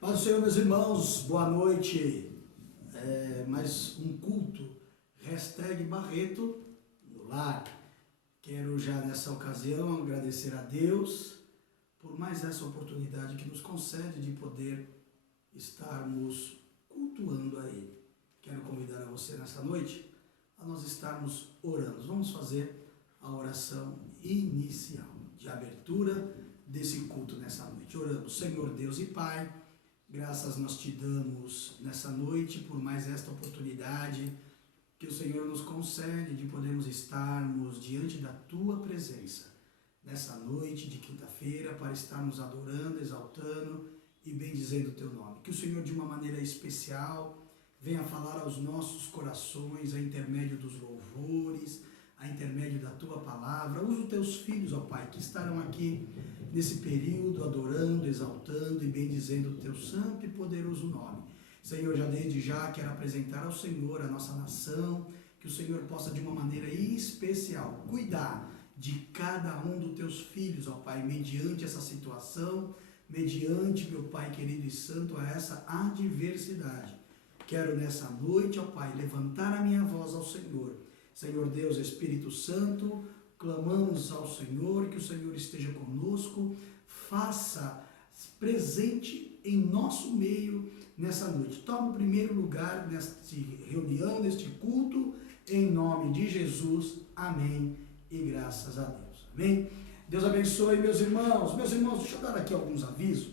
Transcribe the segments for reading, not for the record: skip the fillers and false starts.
Paz do Senhor, meus irmãos, boa noite. Mais um culto, #Barreto no lar. Quero já nessa ocasião agradecer a Deus por mais essa oportunidade que nos concede de poder estarmos cultuando a Ele. Quero convidar a você nessa noite a nós estarmos orando. Vamos fazer a oração inicial de abertura desse culto nessa noite. Oramos. Senhor Deus e Pai, graças nós te damos nessa noite por mais esta oportunidade que o Senhor nos concede de podermos estarmos diante da Tua presença nessa noite de quinta-feira para estarmos adorando, exaltando e bendizendo o Teu nome. Que o Senhor de uma maneira especial venha falar aos nossos corações a intermédio dos louvores, a intermédio da Tua palavra. Usa os Teus filhos, ó Pai, que estarão aqui nesse período adorando, exaltando e bendizendo o Teu santo e poderoso nome. Senhor, já desde já quero apresentar ao Senhor a nossa nação, que o Senhor possa de uma maneira especial cuidar de cada um dos Teus filhos, ó Pai, mediante essa situação, mediante, meu Pai querido e santo, a essa adversidade. Quero nessa noite, ó Pai, levantar a minha voz ao Senhor. Senhor Deus, Espírito Santo, clamamos ao Senhor, que o Senhor esteja conosco, faça presente em nosso meio nessa noite. Toma o primeiro lugar nesta reunião, neste culto, em nome de Jesus. Amém e graças a Deus. Amém? Deus abençoe, meus irmãos. Meus irmãos, deixa eu dar aqui alguns avisos.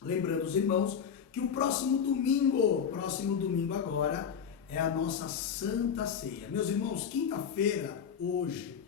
Lembrando os irmãos que o próximo domingo agora, é a nossa Santa Ceia. Meus irmãos, quinta-feira, hoje,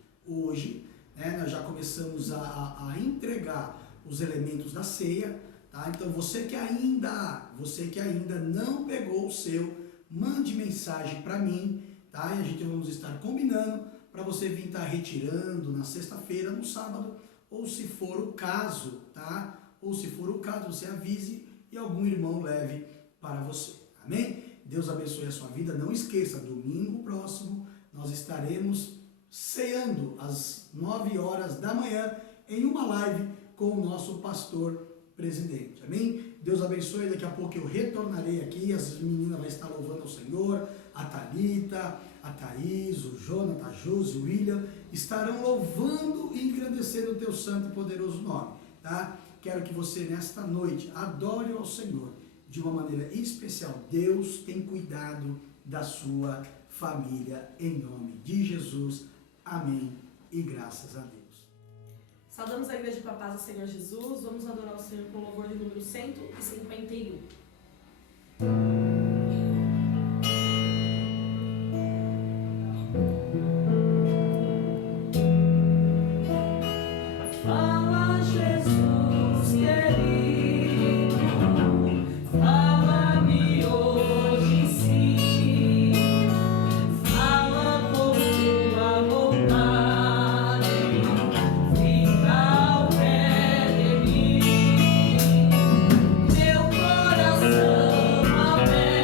né, nós já começamos a entregar os elementos da ceia, tá? Então você que ainda não pegou o seu, mande mensagem para mim, tá? E a gente vamos estar combinando para você vir estar retirando na sexta-feira, no sábado, ou se for o caso, tá? Ou se for o caso, você avise e algum irmão leve para você. Amém? Deus abençoe a sua vida. Não esqueça, domingo próximo nós estaremos ceando às 9 horas da manhã em uma live com o nosso pastor presidente. Amém? Deus abençoe. Daqui a pouco eu retornarei aqui. As meninas vão estar louvando ao Senhor. A Thalita, a Thaís, o Jonathan, a Josi, o William estarão louvando e engrandecendo o teu santo e poderoso nome. Tá? Quero que você nesta noite adore ao Senhor de uma maneira especial. Deus tem cuidado da sua família, em nome de Jesus. Amém e graças a Deus. Saudamos a igreja com a paz do Senhor Jesus. Vamos adorar o Senhor com o louvor de número 151. Fala, Jesus querido, fala-me hoje sim, fala por tua vontade, fica ao pé de mim, meu coração aberto.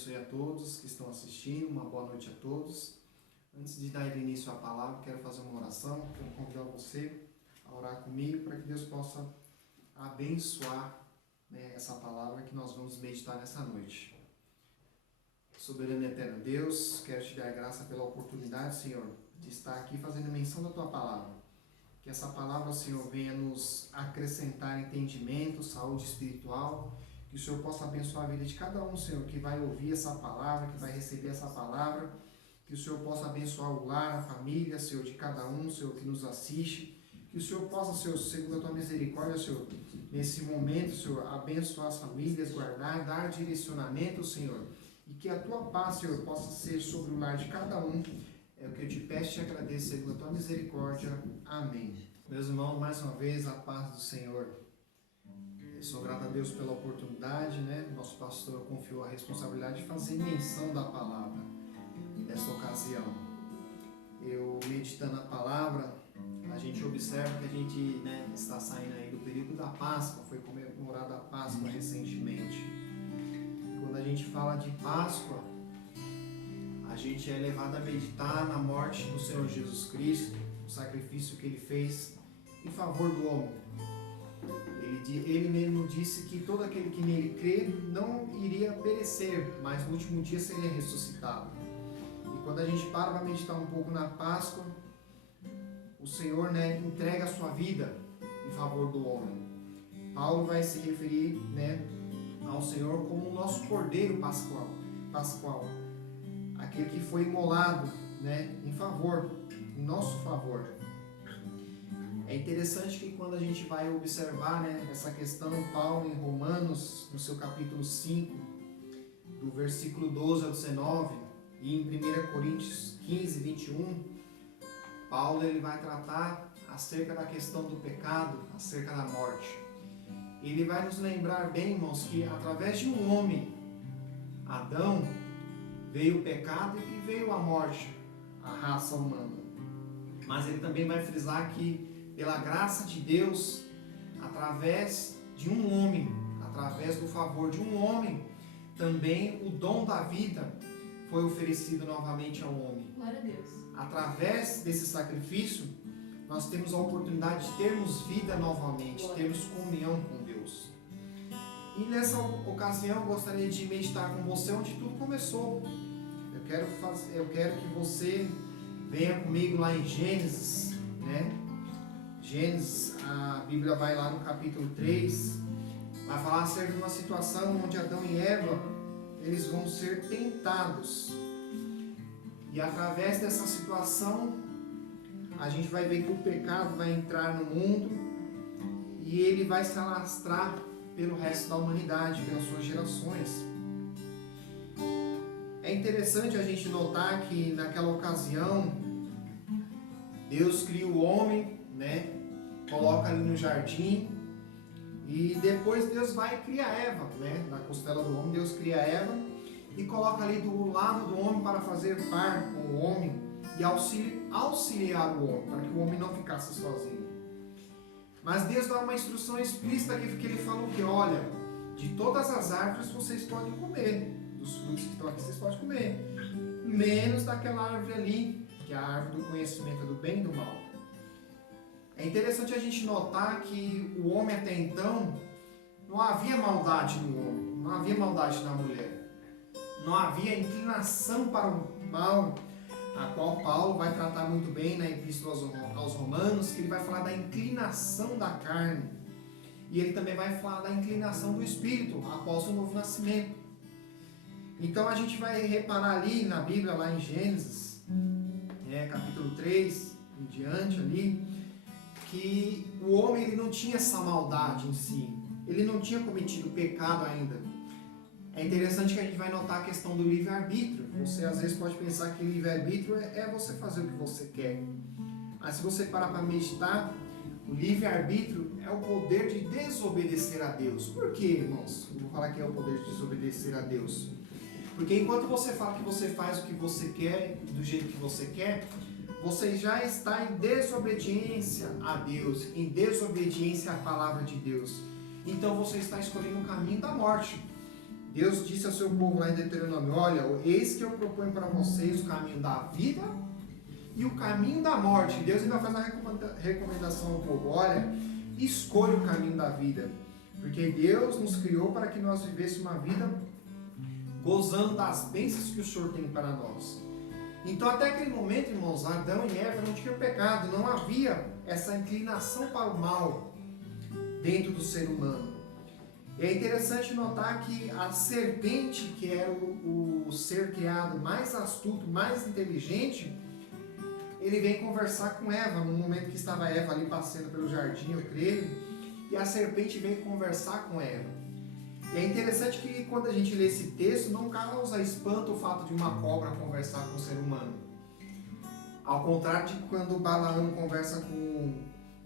abençoe a todos que estão assistindo, uma boa noite a todos. Antes de dar início à palavra, quero fazer uma oração. Quero convidar você a orar comigo para que Deus possa abençoar, né, essa palavra que nós vamos meditar nessa noite. Soberano e eterno Deus, quero te dar graça pela oportunidade, Senhor, de estar aqui fazendo menção da Tua palavra. Que essa palavra, Senhor, venha nos acrescentar entendimento, saúde espiritual. Que o Senhor possa abençoar a vida de cada um, Senhor, que vai ouvir essa palavra, que vai receber essa palavra. Que o Senhor possa abençoar o lar, a família, Senhor, de cada um, Senhor, que nos assiste. Que o Senhor possa, Senhor, segundo a Tua misericórdia, Senhor, nesse momento, Senhor, abençoar as famílias, guardar, dar direcionamento, Senhor. E que a Tua paz, Senhor, possa ser sobre o lar de cada um. É o que eu te peço e te agradeço, segundo a Tua misericórdia. Amém. Meus irmãos, mais uma vez, a paz do Senhor. Eu sou grato a Deus pela oportunidade, né? Nosso pastor confiou a responsabilidade de fazer menção da palavra nessa ocasião. Eu, meditando a palavra, a gente observa que a gente, né, está saindo aí do período da Páscoa, foi comemorada a Páscoa recentemente. Quando a gente fala de Páscoa, a gente é levado a meditar na morte do Senhor Jesus Cristo, o sacrifício que Ele fez em favor do homem. Ele mesmo disse que todo aquele que nele crê não iria perecer, mas no último dia seria ressuscitado. E quando a gente para meditar um pouco na Páscoa, o Senhor, né, entrega a sua vida em favor do homem. Paulo vai se referir, né, ao Senhor como o nosso Cordeiro Pascual, aquele que foi imolado, né, em nosso favor. É interessante que quando a gente vai observar, né, essa questão, Paulo em Romanos, no seu capítulo 5, do versículo 12 ao 19, e em 1 Coríntios 15, 21, Paulo ele vai tratar acerca da questão do pecado, acerca da morte. Ele vai nos lembrar bem, irmãos, que através de um homem, Adão, veio o pecado e veio a morte, a raça humana. Mas ele também vai frisar que, pela graça de Deus, através de um homem, através do favor de um homem, também o dom da vida foi oferecido novamente ao homem. Glória a Deus. Através desse sacrifício, nós temos a oportunidade de termos vida novamente, termos comunhão com Deus. E nessa ocasião eu gostaria de meditar com você onde tudo começou. Eu quero que você venha comigo lá em Gênesis, né? Gênesis, a Bíblia vai lá no capítulo 3, vai falar acerca de uma situação onde Adão e Eva, eles vão ser tentados. E através dessa situação, a gente vai ver que o pecado vai entrar no mundo e ele vai se alastrar pelo resto da humanidade, pelas suas gerações. É interessante a gente notar que naquela ocasião, Deus cria o homem, né? Coloca ali no jardim e depois Deus vai criar Eva, né? Na costela do homem, Deus cria Eva e coloca ali do lado do homem para fazer par com o homem e auxiliar o homem, para que o homem não ficasse sozinho. Mas Deus dá uma instrução explícita aqui, que Ele falou que, olha, de todas as árvores vocês podem comer, dos frutos que estão aqui vocês podem comer, menos daquela árvore ali, que é a árvore do conhecimento do bem e do mal. É interessante a gente notar que o homem até então, não havia maldade no homem, não havia maldade na mulher, não havia inclinação para o mal, a qual Paulo vai tratar muito bem na Epístola aos Romanos, que ele vai falar da inclinação da carne, e ele também vai falar da inclinação do Espírito, após o novo nascimento. Então a gente vai reparar ali na Bíblia, lá em Gênesis, capítulo 3, em diante ali, que o homem ele não tinha essa maldade em si, ele não tinha cometido pecado ainda. É interessante que a gente vai notar a questão do livre-arbítrio. Você às vezes pode pensar que livre-arbítrio é você fazer o que você quer. Mas se você parar para meditar, o livre-arbítrio é o poder de desobedecer a Deus. Por quê, irmãos? Eu vou falar que é o poder de desobedecer a Deus. Porque enquanto você fala que você faz o que você quer, do jeito que você quer, você já está em desobediência a Deus, em desobediência à palavra de Deus. Então você está escolhendo o caminho da morte. Deus disse ao seu povo lá em Deuteronômio: olha, eis que eu proponho para vocês o caminho da vida e o caminho da morte. Deus ainda faz uma recomendação ao povo: olha, escolha o caminho da vida, porque Deus nos criou para que nós vivêssemos uma vida gozando das bênçãos que o Senhor tem para nós. Então, até aquele momento, irmãos, Adão e Eva não tinham pecado, não havia essa inclinação para o mal dentro do ser humano. E é interessante notar que a serpente, que era o ser criado mais astuto, mais inteligente, ele vem conversar com Eva, no momento que estava Eva ali passeando pelo jardim, eu creio, e a serpente vem conversar com Eva. E é interessante que quando a gente lê esse texto, não causa espanto o fato de uma cobra conversar com o ser humano. Ao contrário de quando o Balaão conversa com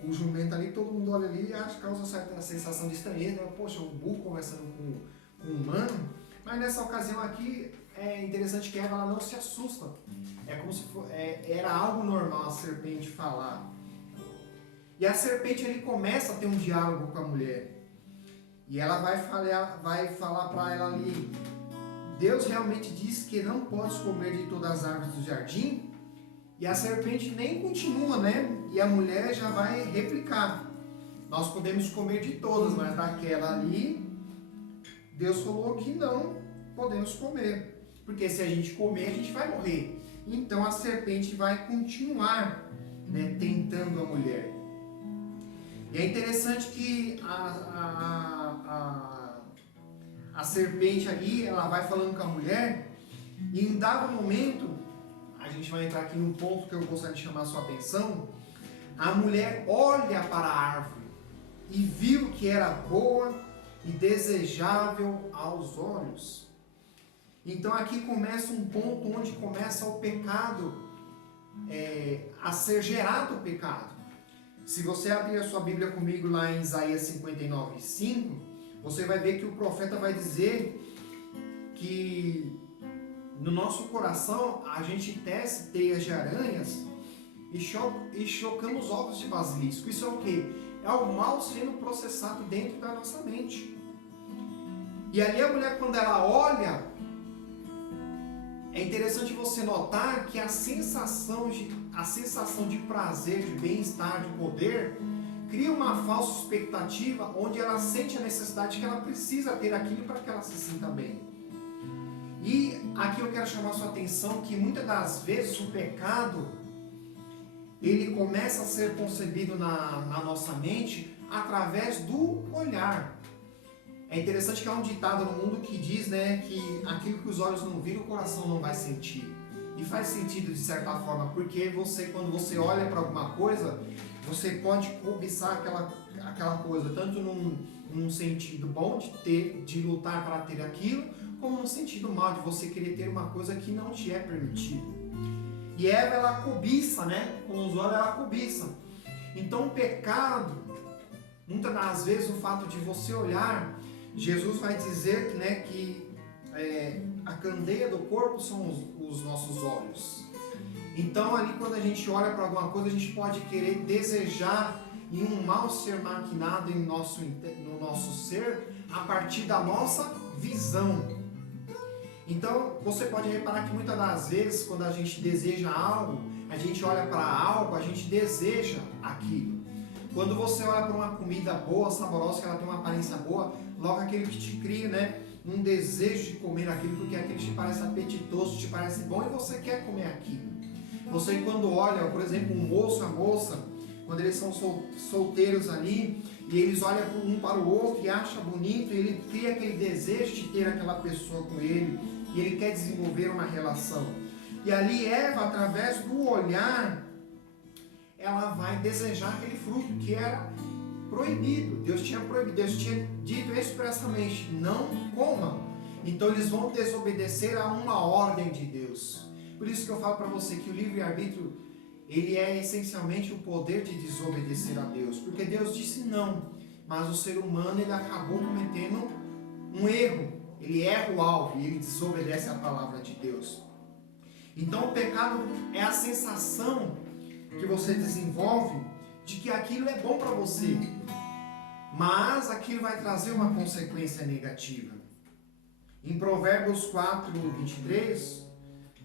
o jumento ali, todo mundo olha ali e acha que causa certa sensação de estranheza, né? Poxa, um burro conversando com um humano. Mas nessa ocasião aqui, é interessante que Eva ela não se assusta. É como se era algo normal a serpente falar. E a serpente ali começa a ter um diálogo com a mulher. E ela vai falar para ela ali: Deus realmente disse que não podes comer de todas as árvores do jardim? E a serpente nem continua, né? E a mulher já vai replicar: nós podemos comer de todas, mas daquela ali, Deus falou que não podemos comer. Porque se a gente comer, a gente vai morrer. Então a serpente vai continuar, né, tentando a mulher. E é interessante que a serpente ali, ela vai falando com a mulher, e em dado momento, a gente vai entrar aqui num ponto que eu gostaria de chamar a sua atenção. A mulher olha para a árvore e viu que era boa e desejável aos olhos. Então aqui começa um ponto onde começa o pecado, a ser gerado o pecado. Se você abrir a sua Bíblia comigo lá em Isaías 59:5, você vai ver que o profeta vai dizer que no nosso coração a gente tece teias de aranhas e chocamos ovos de basilisco. Isso é o quê? É o mal sendo processado dentro da nossa mente. E ali a mulher, quando ela olha, é interessante você notar que a sensação de prazer, de bem-estar, de poder, cria uma falsa expectativa onde ela sente a necessidade que ela precisa ter aquilo para que ela se sinta bem. E aqui eu quero chamar a sua atenção que muitas das vezes o pecado, ele começa a ser concebido na nossa mente através do olhar. É interessante que há um ditado no mundo que diz, né, que aquilo que os olhos não viram, o coração não vai sentir. E faz sentido de certa forma, porque quando você olha para alguma coisa, você pode cobiçar aquela coisa, tanto num sentido bom de lutar para ter aquilo, como no sentido mal de você querer ter uma coisa que não te é permitido. E Eva, ela cobiça, né? Com os olhos ela cobiça. Então o pecado, muitas das vezes o fato de você olhar, Jesus vai dizer, né, que a candeia do corpo são os nossos olhos. Então ali quando a gente olha para alguma coisa, a gente pode querer desejar e um mal ser maquinado no nosso ser a partir da nossa visão. Então você pode reparar que muitas das vezes quando a gente deseja algo, a gente olha para algo, a gente deseja aquilo. Quando você olha para uma comida boa, saborosa, que ela tem uma aparência boa, logo aquilo que te cria, né, um desejo de comer aquilo, porque aquilo te parece apetitoso, te parece bom e você quer comer aquilo. Você quando olha, por exemplo, um moço e a moça, quando eles são solteiros ali, e eles olham um para o outro e acham bonito, e ele cria aquele desejo de ter aquela pessoa com ele, e ele quer desenvolver uma relação. E ali Eva, através do olhar, ela vai desejar aquele fruto que era proibido. Deus tinha proibido, Deus tinha dito expressamente, não coma. Então eles vão desobedecer a uma ordem de Deus. Por isso que eu falo para você que o livre-arbítrio, ele é essencialmente o poder de desobedecer a Deus. Porque Deus disse não, mas o ser humano ele acabou cometendo um erro. Ele erra o alvo e ele desobedece a palavra de Deus. Então o pecado é a sensação que você desenvolve de que aquilo é bom para você, mas aquilo vai trazer uma consequência negativa. Em Provérbios 4, 23,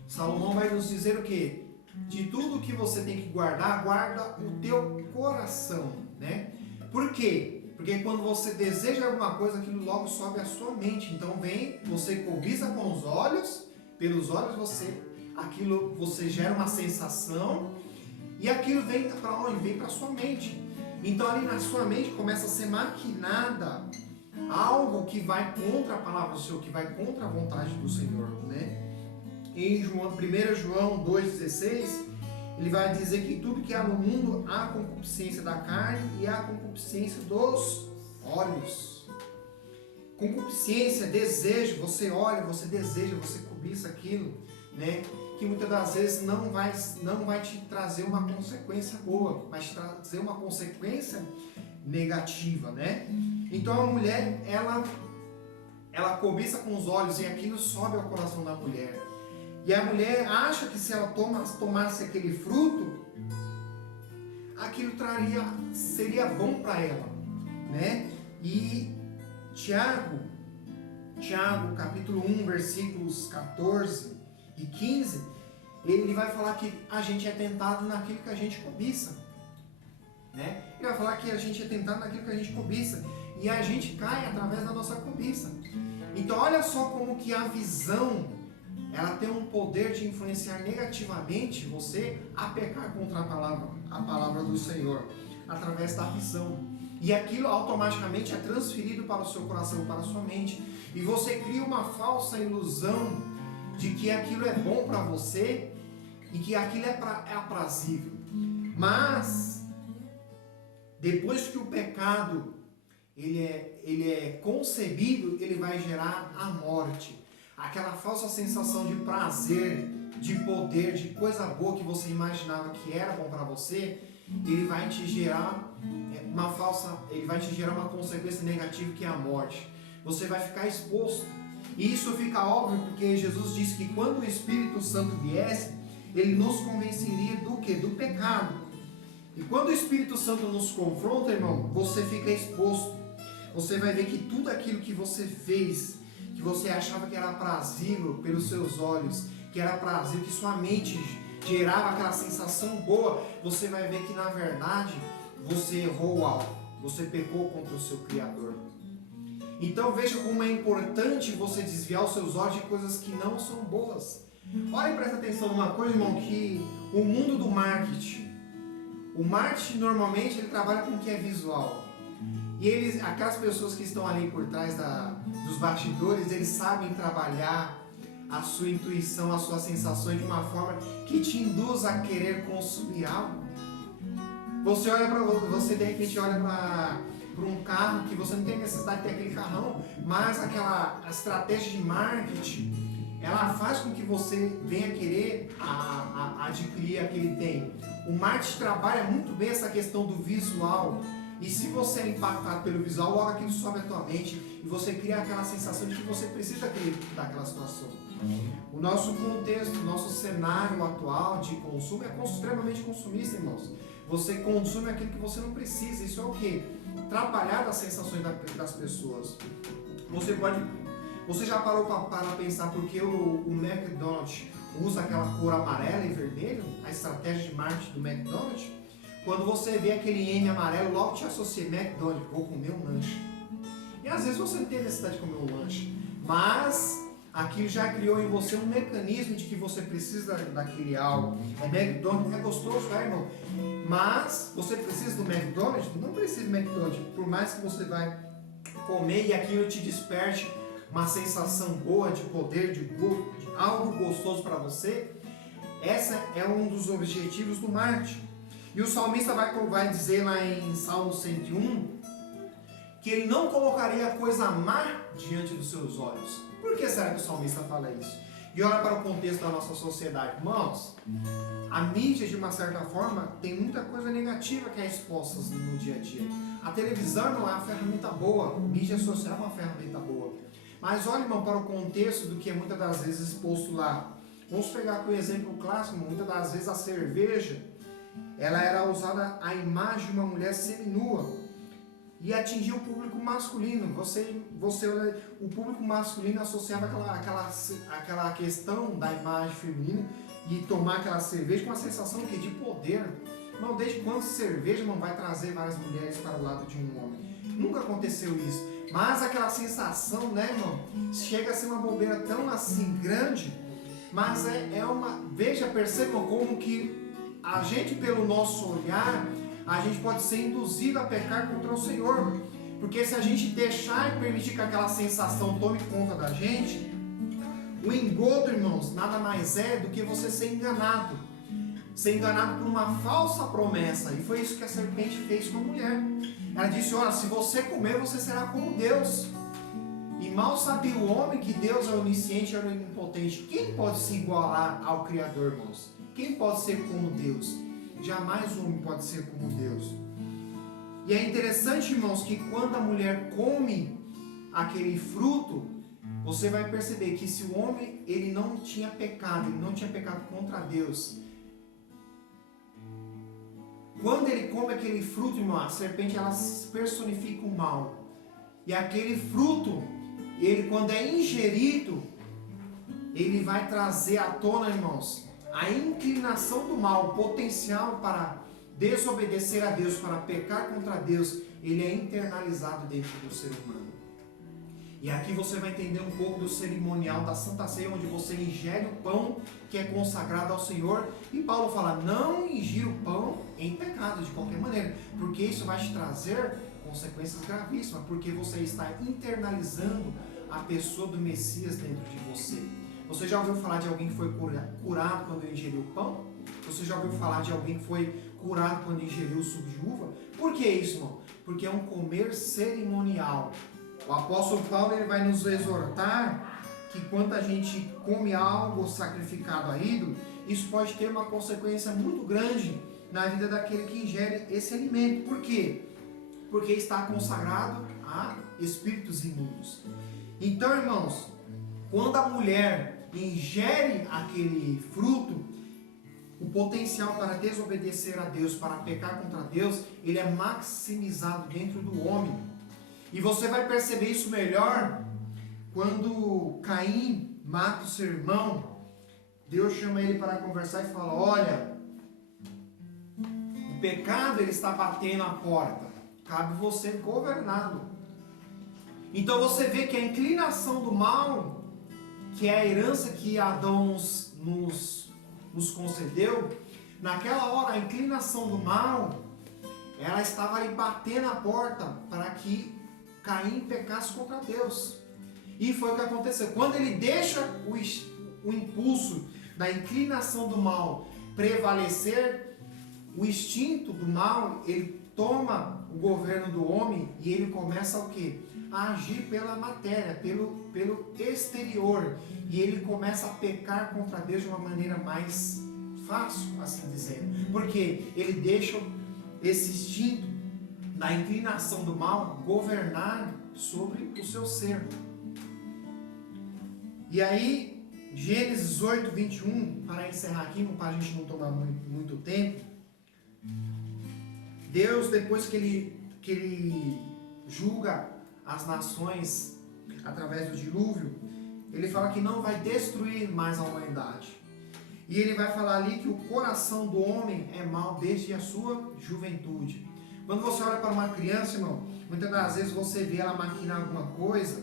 Salomão vai nos dizer o quê? De tudo que você tem que guardar, guarda o teu coração, né? Por quê? Porque quando você deseja alguma coisa, aquilo logo sobe à sua mente. Então vem, você cobiça com os olhos, pelos olhos você gera uma sensação e aquilo vem para onde? Vem para a sua mente. Então ali na sua mente começa a ser maquinada algo que vai contra a palavra do Senhor, que vai contra a vontade do Senhor, né? Em 1 João 2,16, ele vai dizer que tudo que há no mundo há a concupiscência da carne e há a concupiscência dos olhos. Concupiscência, desejo, você olha, você deseja, você cobiça aquilo, né? Que muitas das vezes não vai te trazer uma consequência boa, vai te trazer uma consequência negativa, né? Então a mulher, ela cobiça com os olhos e aquilo sobe ao coração da mulher. E a mulher acha que se ela tomasse aquele fruto, aquilo seria bom para ela, né? E Tiago, capítulo 1, versículos 14 e 15, ele vai falar que a gente é tentado naquilo que a gente cobiça, né? Ele vai falar que a gente é tentado naquilo que a gente cobiça e a gente cai através da nossa cobiça. Então olha só como que a visão, ela tem um poder de influenciar negativamente você a pecar contra a palavra do Senhor, através da visão. E aquilo automaticamente é transferido para o seu coração, para a sua mente. E você cria uma falsa ilusão de que aquilo é bom para você e que aquilo é aprazível. Mas, depois que o pecado ele é concebido, ele vai gerar a morte. Aquela falsa sensação de prazer, de poder, de coisa boa que você imaginava que era bom para você, ele vai te gerar uma consequência negativa, que é a morte. Você vai ficar exposto. E isso fica óbvio porque Jesus disse que quando o Espírito Santo viesse, ele nos convenceria do quê? Do pecado. E quando o Espírito Santo nos confronta, irmão, você fica exposto. Você vai ver que tudo aquilo que você fez, que você achava que era aprazível pelos seus olhos, que era aprazível, que sua mente gerava aquela sensação boa, você vai ver que na verdade você errou algo, você pecou contra o seu Criador. Então veja como é importante você desviar os seus olhos de coisas que não são boas. Olha e presta atenção numa coisa, irmão, que o mundo do marketing, o marketing normalmente ele trabalha com o que é visual. E aquelas pessoas que estão ali por trás dos bastidores, eles sabem trabalhar a sua intuição, as suas sensações de uma forma que te induz a querer consumir algo. Você de repente olha para um carro que você não tem necessidade de ter aquele carrão, mas aquela estratégia de marketing, ela faz com que você venha querer adquirir aquele bem. O marketing trabalha muito bem essa questão do visual. E se você é impactado pelo visual, logo aquilo sobe à tua mente e você cria aquela sensação de que você precisa daquela situação. O nosso contexto, o nosso cenário atual de consumo é extremamente consumista, irmãos. Você consome aquilo que você não precisa. Isso é o quê? Atrapalhar as sensações das pessoas. Você já parou para pensar por que o McDonald's usa aquela cor amarela e vermelho? A estratégia de marketing do McDonald's? Quando você vê aquele M amarelo, logo te associa McDonald's, vou comer um lanche. E às vezes você não tem necessidade de comer um lanche, mas aquilo já criou em você um mecanismo de que você precisa daquele algo. É McDonald's, é gostoso, irmão? Mas você precisa do McDonald's? Não precisa do McDonald's, por mais que você vai comer e aquilo te desperte uma sensação boa de poder, de algo gostoso para você. Essa é um dos objetivos do marketing. E o salmista vai dizer lá em Salmo 101 que ele não colocaria coisa má diante dos seus olhos. Por que será que o salmista fala isso? E olha para o contexto da nossa sociedade. Irmãos, a mídia, de uma certa forma, tem muita coisa negativa que é exposta no dia a dia. A televisão não é uma ferramenta boa, a mídia social é uma ferramenta boa. Mas olha, irmão, para o contexto do que é muitas das vezes exposto lá. Vamos pegar aqui o exemplo clássico, muitas das vezes a cerveja, ela era usada a imagem de uma mulher seminua. e atingir o público masculino. Você olha, o público masculino associava aquela questão da imagem feminina e tomar aquela cerveja com uma sensação de poder. Irmão, desde quando cerveja não vai trazer várias mulheres para o lado de um homem? Nunca aconteceu isso. Mas aquela sensação, né, irmão, chega a ser uma bobeira tão assim grande, mas percebam como que a gente, pelo nosso olhar, a gente pode ser induzido a pecar contra o Senhor. Porque se a gente deixar e permitir que aquela sensação tome conta da gente, o engodo, irmãos, nada mais é do que você ser enganado. Ser enganado por uma falsa promessa. E foi isso que a serpente fez com a mulher. Ela disse, olha, se você comer, você será como Deus. E mal sabia o homem que Deus é onisciente e onipotente. Quem pode se igualar ao Criador, irmãos? Quem pode ser como Deus? Jamais o homem pode ser como Deus. E é interessante, irmãos, que quando a mulher come aquele fruto, você vai perceber que se o homem ele não tinha pecado contra Deus, quando ele come aquele fruto, irmão, a serpente ela personifica o mal. E aquele fruto, ele quando é ingerido, ele vai trazer à tona, irmãos, a inclinação do mal, o potencial para desobedecer a Deus, para pecar contra Deus, ele é internalizado dentro do ser humano. E aqui você vai entender um pouco do cerimonial da Santa Ceia, onde você ingere o pão que é consagrado ao Senhor. E Paulo fala, não ingira o pão em pecado de qualquer maneira, porque isso vai te trazer consequências gravíssimas, porque você está internalizando a pessoa do Messias dentro de você. Você já ouviu falar de alguém que foi curado quando ingeriu o pão? Você já ouviu falar de alguém que foi curado quando ingeriu o suco de uva? Por que isso, irmão? Porque é um comer cerimonial. O apóstolo Paulo ele vai nos exortar que quando a gente come algo sacrificado a ídolo, isso pode ter uma consequência muito grande na vida daquele que ingere esse alimento. Por quê? Porque está consagrado a espíritos imundos. Então, irmãos, quando a mulher ingere aquele fruto, o potencial para desobedecer a Deus, para pecar contra Deus, ele é maximizado dentro do homem. E você vai perceber isso melhor quando Caim mata o seu irmão. Deus chama ele para conversar e fala, olha, o pecado ele está batendo a porta, cabe você governá-lo. Então você vê que a inclinação do mal, que é a herança que Adão nos concedeu, naquela hora a inclinação do mal, ela estava ali batendo a porta para que Caim pecasse contra Deus. E foi o que aconteceu. Quando ele deixa o impulso da inclinação do mal prevalecer, o instinto do mal, ele toma o governo do homem e ele começa o quê? A agir pela matéria, pelo exterior. E ele começa a pecar contra Deus de uma maneira mais fácil, assim dizendo. Porque ele deixa esse instinto da inclinação do mal governar sobre o seu ser. E aí, Gênesis 8, 21, para encerrar aqui, para a gente não tomar muito tempo, Deus, depois que ele julga as nações através do dilúvio, ele fala que não vai destruir mais a humanidade. E ele vai falar ali que o coração do homem é mau desde a sua juventude. Quando você olha para uma criança, irmão, muitas das vezes você vê ela maquinar alguma coisa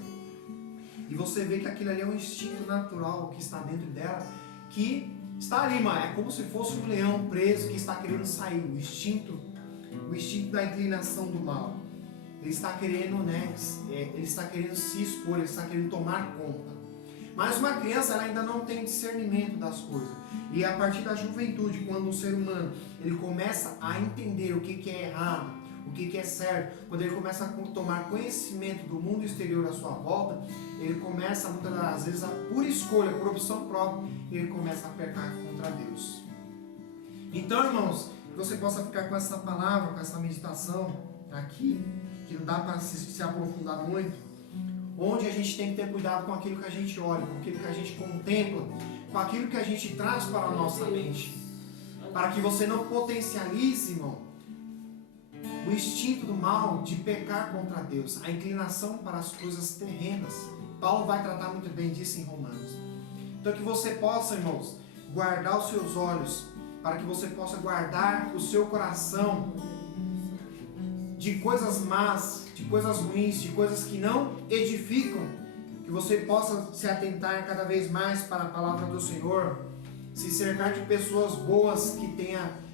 e você vê que aquilo ali é um instinto natural que está dentro dela, que está ali, irmão, é como se fosse um leão preso que está querendo sair, o instinto da inclinação do mal. Ele está querendo, ele está querendo se expor, ele está querendo tomar conta. Mas uma criança ela ainda não tem discernimento das coisas. E a partir da juventude, quando o ser humano ele começa a entender o que é errado, o que é certo, quando ele começa a tomar conhecimento do mundo exterior à sua volta, ele começa muitas das vezes, por escolha, por opção própria, ele começa a pecar contra Deus. Então, irmãos, que você possa ficar com essa palavra, com essa meditação aqui, que não dá para se aprofundar muito, onde a gente tem que ter cuidado com aquilo que a gente olha, com aquilo que a gente contempla, com aquilo que a gente traz para a nossa mente, para que você não potencialize, irmão, o instinto do mal de pecar contra Deus, a inclinação para as coisas terrenas. Paulo vai tratar muito bem disso em Romanos. Então que você possa, irmãos, guardar os seus olhos, para que você possa guardar o seu coração de coisas más, de coisas ruins, de coisas que não edificam, que você possa se atentar cada vez mais para a palavra do Senhor, se cercar de pessoas boas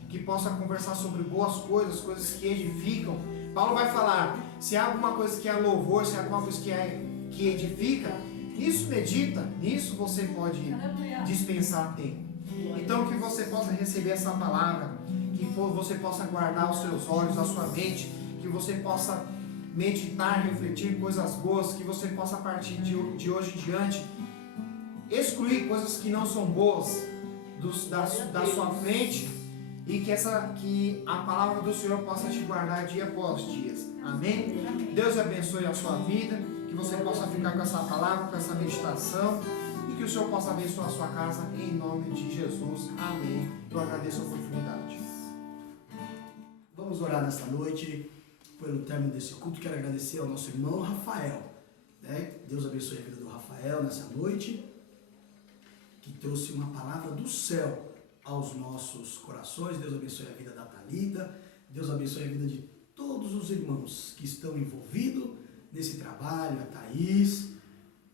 que possa conversar sobre boas coisas, coisas que edificam. Paulo vai falar, se há alguma coisa que é louvor, se há alguma coisa que edifica, nisso medita, nisso você pode dispensar tempo. Então que você possa receber essa palavra, que você possa guardar os seus olhos, a sua mente, que você possa meditar, refletir coisas boas, que você possa a partir de hoje em diante excluir coisas que não são boas da sua frente, e que a palavra do Senhor possa te guardar dia após dia. Amém? Deus abençoe a sua vida, que você possa ficar com essa palavra, com essa meditação, e que o Senhor possa abençoar a sua casa em nome de Jesus. Amém. Eu agradeço a oportunidade. Vamos orar nesta noite pelo término desse culto. Quero agradecer ao nosso irmão Rafael, né? Deus abençoe a vida do Rafael nessa noite, que trouxe uma palavra do céu aos nossos corações. Deus abençoe a vida da Thalita, Deus abençoe a vida de todos os irmãos que estão envolvidos nesse trabalho, a Thaís,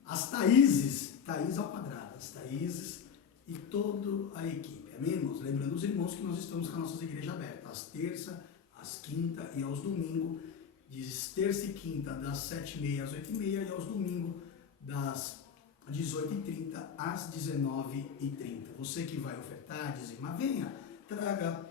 as Thaíses, Thaís ao quadrado, as Thaíses e toda a equipe, amém, irmãos? Lembrando os irmãos que nós estamos com as nossas igrejas abertas, às terça, às quinta e aos domingos, de terça e quinta, das 7h30 às 8h30, e aos domingos, das 18h30 às 19h30. Você que vai ofertar, dizimar, venha, traga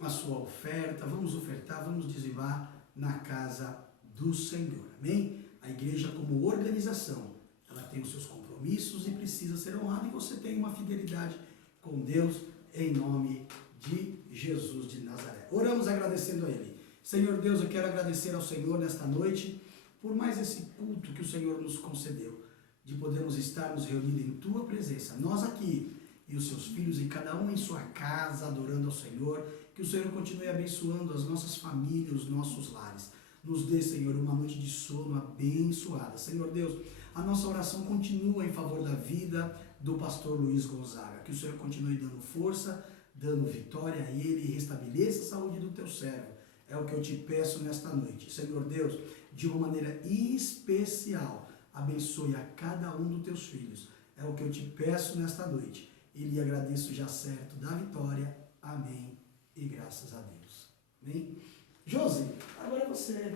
a sua oferta, vamos ofertar, vamos dizimar na casa do Senhor, amém? A igreja como organização, ela tem os seus compromissos e precisa ser honrada, e você tem uma fidelidade com Deus, em nome de Jesus de Nazaré. Oramos agradecendo a Ele. Senhor Deus, eu quero agradecer ao Senhor nesta noite, por mais esse culto que o Senhor nos concedeu, de podermos estarmos reunidos em Tua presença, nós aqui e os Seus filhos, e cada um em sua casa, adorando ao Senhor, que o Senhor continue abençoando as nossas famílias, os nossos lares. Nos dê, Senhor, uma noite de sono abençoada. Senhor Deus, a nossa oração continua em favor da vida do pastor Luiz Gonzaga, que o Senhor continue dando força, dando vitória a ele, e restabeleça a saúde do Teu servo. É o que eu te peço nesta noite. Senhor Deus, de uma maneira especial, abençoe a cada um dos Teus filhos. É o que eu te peço nesta noite. E lhe agradeço já certo da vitória. Amém. E graças a Deus. Amém? Josi, agora você.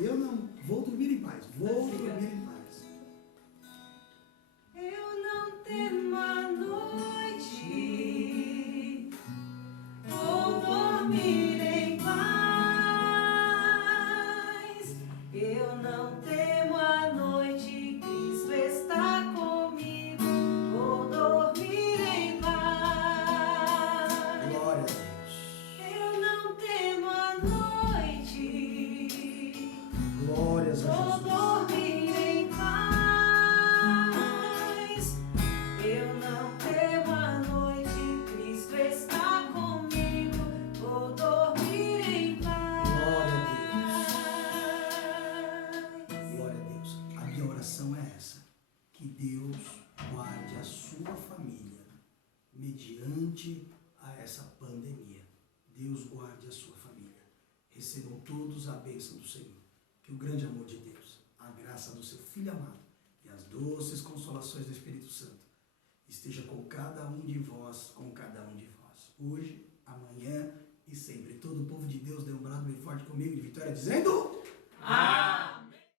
Eu não vou dormir em paz. Vou dormir em paz. Eu não temo a noite, vou dormir em paz. Eu não temo a noite, Cristo está comigo, vou dormir em paz. Glória a Deus. Eu não temo a noite, Glórias a vou Jesus. dormir em paz. Eu não temo a noite, Cristo está comigo, vou dormir em paz. Glória a Deus. A minha oração é essa. Que Deus guarde a sua família mediante a essa pandemia. Deus guarde a sua família. Recebam todos a bênção do Senhor. Que o grande amor de Deus, a graça do seu Filho amado e as doces consolações do Espírito Santo esteja com cada um de vós, hoje, amanhã e sempre. Todo o povo de Deus dê um brado bem forte comigo de vitória, dizendo: Amém.